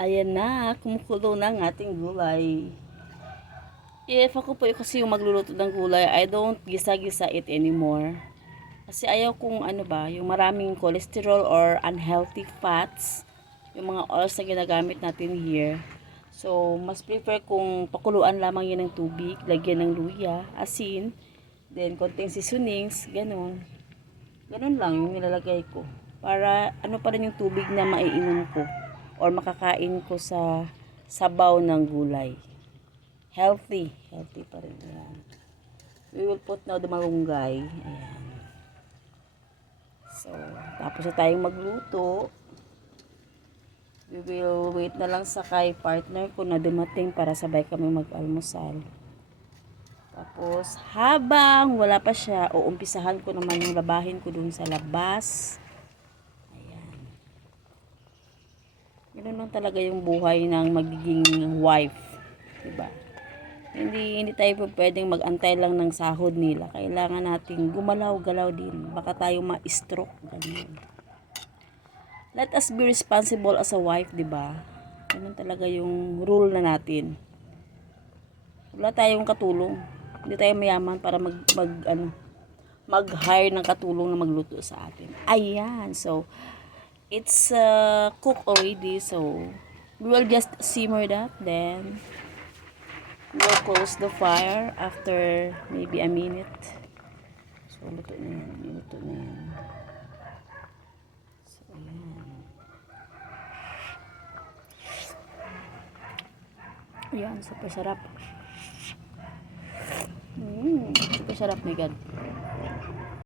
Ayan na, kumukulo na ang ating gulay. If ako po kasi yung magluluto ng gulay, I don't gisa-gisa it anymore. Kasi ayaw kong ano ba, yung maraming cholesterol or unhealthy fats, yung mga oils na ginagamit natin here. So, mas prefer kung pakuluan lamang yun ng tubig, lagyan ng luya, asin, then konting seasonings, ganun. Ganun lang yung nilalagay ko. Para ano pa rin yung tubig na maiinom ko or makakain ko sa sabaw ng gulay. Healthy. Healthy pa rin yan. We will put now the malunggay. Ayan. So, tapos na tayong magluto. We will wait na lang sa kay partner ko na dumating para sabay kami mag-almusal. Tapos, habang wala pa siya, uumpisahan ko naman yung labahin ko dun sa labas. Ayan. Ganun lang talaga yung buhay ng magiging wife. Diba? Hindi tayo pwedeng mag-antay lang ng sahod nila. Kailangan nating gumalaw-galaw din. Baka tayo ma-stroke. Ganun. Let us be responsible as a wife, diba? Ganun talaga yung rule na natin. Wala tayong katulong. Hindi tayo mayaman para mag-hire ng katulong na magluto sa atin. Ayan. So, it's cooked already. So, we will just simmer that. Then, we'll close the fire after maybe a minute. So, luto na yan. Luto na yan. So, ayan. Ayan, super sarap. Super sarap, my God.